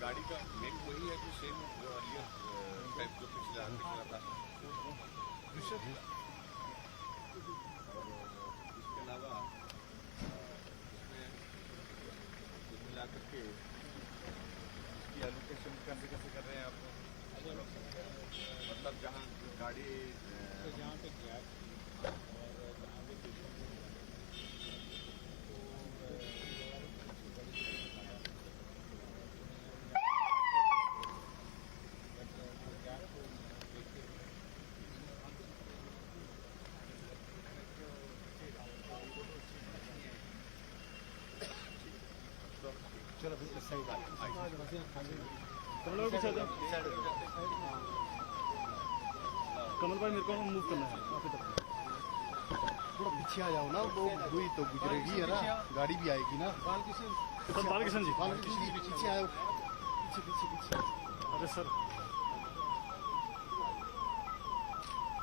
गाड़ी का मेक वही है कि सेम जो अर्लियर टाइप जो पिछला था और इसके अलावा इसमें कुल मिलाकर के इसकी एलोकेशन कैसे कर रहे हैं आप? मतलब जहाँ गाड़ी जहाँ पे गैप और जहाँ पे चलो सही बात कमल भाई कमल भाई मेरे को मूव करना है आपकी तरफ। थोड़ा पीछे आ जाओ ना, वो हुई तो गुजरेगी है ना, गाड़ी भी आएगी ना। बालकिशन जी बालकिशन जी पीछे आओ, पीछे। अरे सर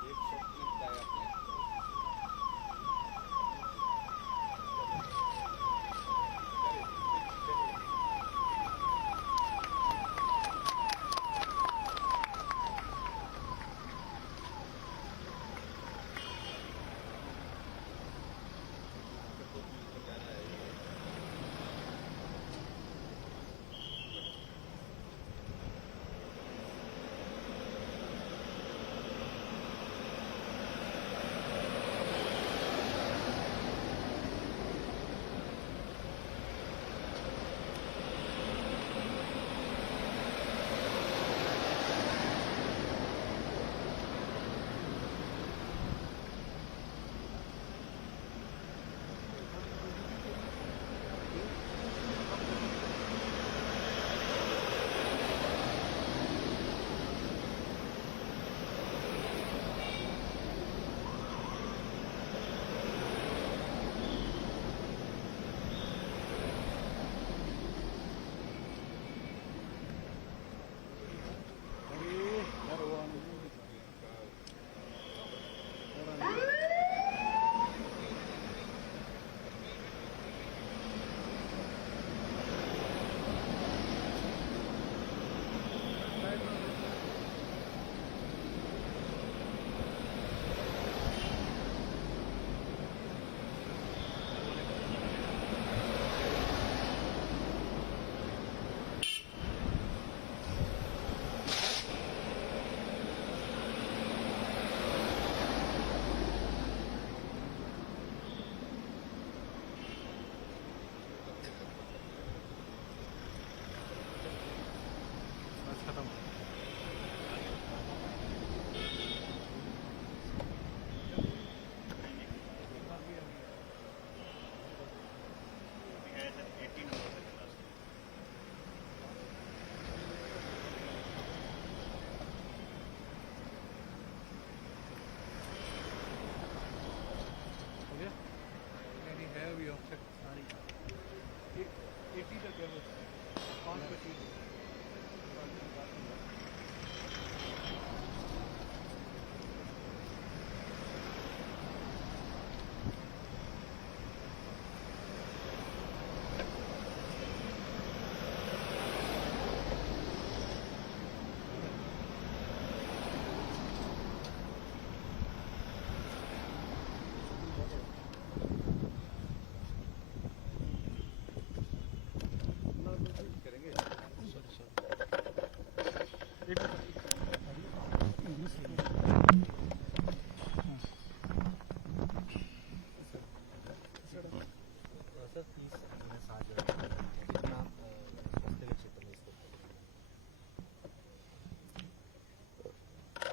एक शॉट में बताया आपने।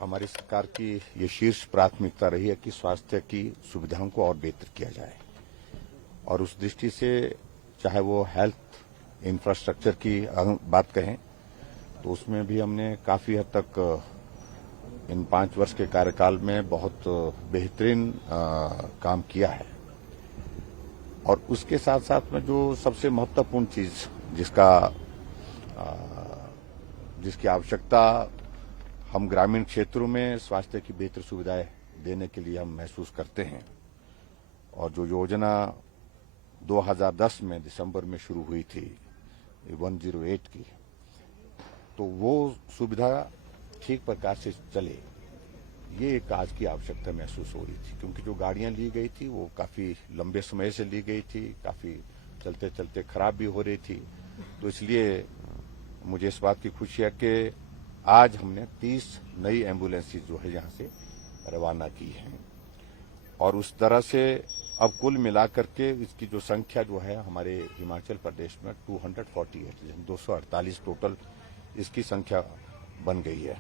हमारी सरकार की ये शीर्ष प्राथमिकता रही है कि स्वास्थ्य की सुविधाओं को और बेहतर किया जाए, और उस दृष्टि से चाहे वो हेल्थ इंफ्रास्ट्रक्चर की बात कहें तो उसमें भी हमने काफी हद तक इन 5 वर्ष के कार्यकाल में बहुत बेहतरीन काम किया है। और उसके साथ साथ में जो सबसे महत्वपूर्ण चीज जिसकी आवश्यकता हम ग्रामीण क्षेत्रों में स्वास्थ्य की बेहतर सुविधाएं देने के लिए हम महसूस करते हैं, और जो योजना 2010 में दिसंबर में शुरू हुई थी 108 की, तो वो सुविधा ठीक प्रकार से चले, ये एक आज की आवश्यकता महसूस हो रही थी। क्योंकि जो गाड़ियां ली गई थी वो काफी लंबे समय से ली गई थी, काफी चलते चलते खराब भी हो रही थी। तो इसलिए मुझे इस बात की खुशी है कि आज हमने 30 नई एम्बुलेंसेज जो है यहाँ से रवाना की हैं, और उस तरह से अब कुल मिलाकर के इसकी जो संख्या जो है हमारे हिमाचल प्रदेश में 248 248 टोटल इसकी संख्या बन गई है।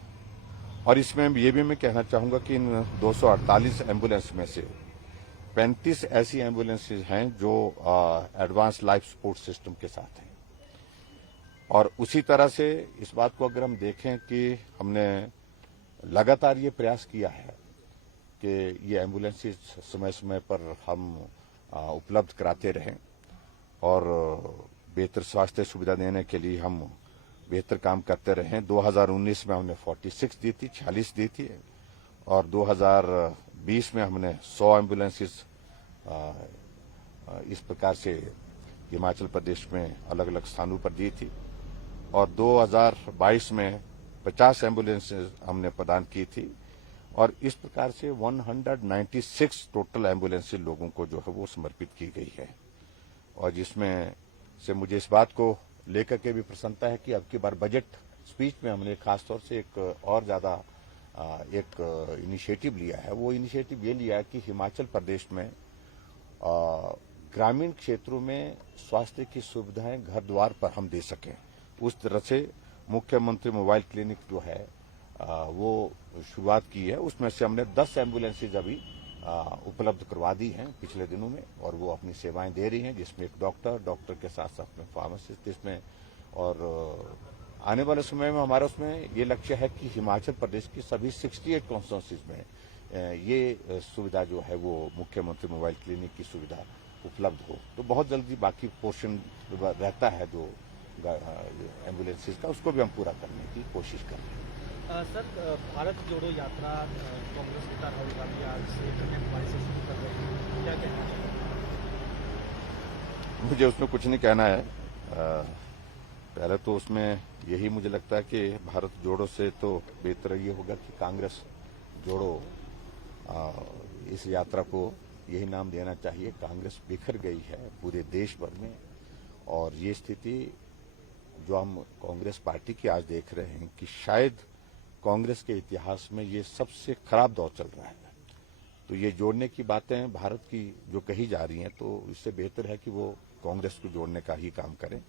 और इसमें ये भी मैं कहना चाहूंगा कि इन 248 एम्बुलेंस में से 35 ऐसी एम्बुलेंसेज हैं जो एडवांस लाइफ सपोर्ट सिस्टम के साथ हैं। और उसी तरह से इस बात को अगर हम देखें कि हमने लगातार ये प्रयास किया है कि ये एम्बुलेंसेज समय समय पर हम उपलब्ध कराते रहें, और बेहतर स्वास्थ्य सुविधा देने के लिए हम बेहतर काम करते रहे। 2019 में हमने 46 दी थी, 46 दी थी, और 2020 में हमने 100 एम्बुलेंसेज इस प्रकार से हिमाचल प्रदेश में अलग अलग स्थानों पर दी थी, और 2022 में 50 एम्बुलेंसेज हमने प्रदान की थी, और इस प्रकार से 196 टोटल एम्बुलेंसेज लोगों को जो है वो समर्पित की गई है। और जिसमें से मुझे इस बात को लेकर के भी प्रसन्नता है कि अब की बार बजट स्पीच में हमने खासतौर से एक और ज्यादा एक इनिशिएटिव लिया है। वो इनिशिएटिव ये लिया है कि हिमाचल प्रदेश में ग्रामीण क्षेत्रों में स्वास्थ्य की सुविधाएं घर द्वार पर हम दे सकें। उस तरह से मुख्यमंत्री मोबाइल क्लिनिक जो है वो शुरुआत की है। उसमें से हमने 10 एम्बुलेंसेज अभी उपलब्ध करवा दी हैं पिछले दिनों में, और वो अपनी सेवाएं दे रही हैं, जिसमें एक डॉक्टर के साथ साथ में फार्मासिस्ट इसमें। और आने वाले समय में हमारा उसमें ये लक्ष्य है कि हिमाचल प्रदेश की सभी 68 कॉन्स्टिट्यूंसीज में ये सुविधा जो है वो मुख्यमंत्री मोबाइल क्लिनिक की सुविधा उपलब्ध हो। तो बहुत जल्दी बाकी पोर्शन रहता है जो एम्बुलेंसेज का, उसको भी हम पूरा करने की कोशिश कर रहे हैं। सर, भारत जोड़ो यात्रा कांग्रेस नेता राहुल गांधी आज से कन्याकुमारी से शुरू कर रहे हैं, क्या कहना चाहिए? मुझे उसमें कुछ नहीं कहना है। पहले तो उसमें यही मुझे लगता है कि भारत जोड़ो से तो बेहतर ये होगा कि कांग्रेस जोड़ो इस यात्रा को यही नाम देना चाहिए। कांग्रेस बिखर गई है पूरे देश भर में, और ये स्थिति जो हम कांग्रेस पार्टी की आज देख रहे हैं कि शायद कांग्रेस के इतिहास में ये सबसे खराब दौर चल रहा है। तो ये जोड़ने की बातें भारत की जो कही जा रही हैं, तो इससे बेहतर है कि वो कांग्रेस को जोड़ने का ही काम करें।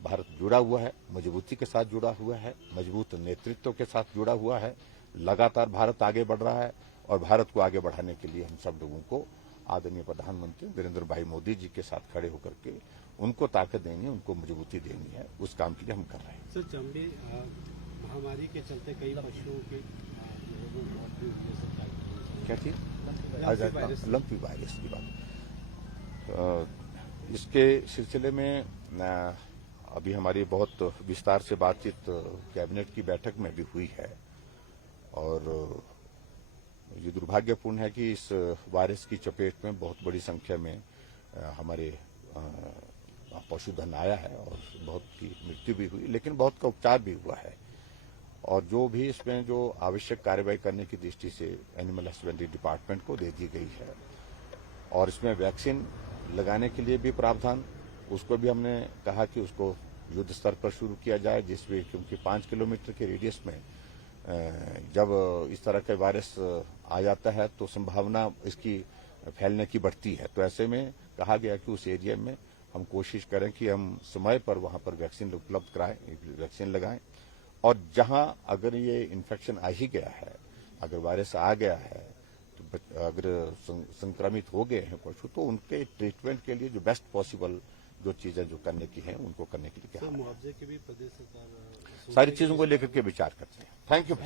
भारत जुड़ा हुआ है, मजबूती के साथ जुड़ा हुआ है, मजबूत नेतृत्व के साथ जुड़ा हुआ है। लगातार भारत आगे बढ़ रहा है, और भारत को आगे बढ़ाने के लिए हम सब लोगों को आदरणीय प्रधानमंत्री नरेंद्र भाई मोदी जी के साथ खड़े होकर के उनको ताकत देनी है, उनको मजबूती देनी है। उस काम के लिए हम कर रहे हैं। सर, चमड़ी महामारी के चलते कई पशुओं के मौत भी हुई है। क्या चीज? लंपी वायरस की बात। इसके सिलसिले में अभी हमारी बहुत विस्तार से बातचीत कैबिनेट की बैठक में भी हुई है, और ये दुर्भाग्यपूर्ण है कि इस वायरस की चपेट में बहुत बड़ी संख्या में हमारे पशुधन आया है, और बहुत की मृत्यु भी हुई, लेकिन बहुत का उपचार भी हुआ है। और जो भी इसमें जो आवश्यक कार्रवाई करने की दृष्टि से एनिमल हस्बेंड्री डिपार्टमेंट को दे दी गई है, और इसमें वैक्सीन लगाने के लिए भी प्रावधान, उसको भी हमने कहा कि उसको युद्ध स्तर पर शुरू किया जाए, जिसमें क्योंकि 5 किलोमीटर के रेडियस में जब इस तरह का वायरस आ जाता है तो संभावना इसकी फैलने की बढ़ती है। तो ऐसे में कहा गया कि उस एरिया में हम कोशिश करें कि हम समय पर वहां पर वैक्सीन उपलब्ध कराएं, वैक्सीन लगाएं। और जहां अगर ये इन्फेक्शन आ ही गया है, अगर वायरस आ गया है, तो अगर संक्रमित हो गए हैं पशु, तो उनके ट्रीटमेंट के लिए जो बेस्ट पॉसिबल जो चीजें जो करने की हैं उनको करने के लिए क्या मुआवजे के भी प्रदेश सरकार सारी चीजों को लेकर के विचार करते हैं। Thank you.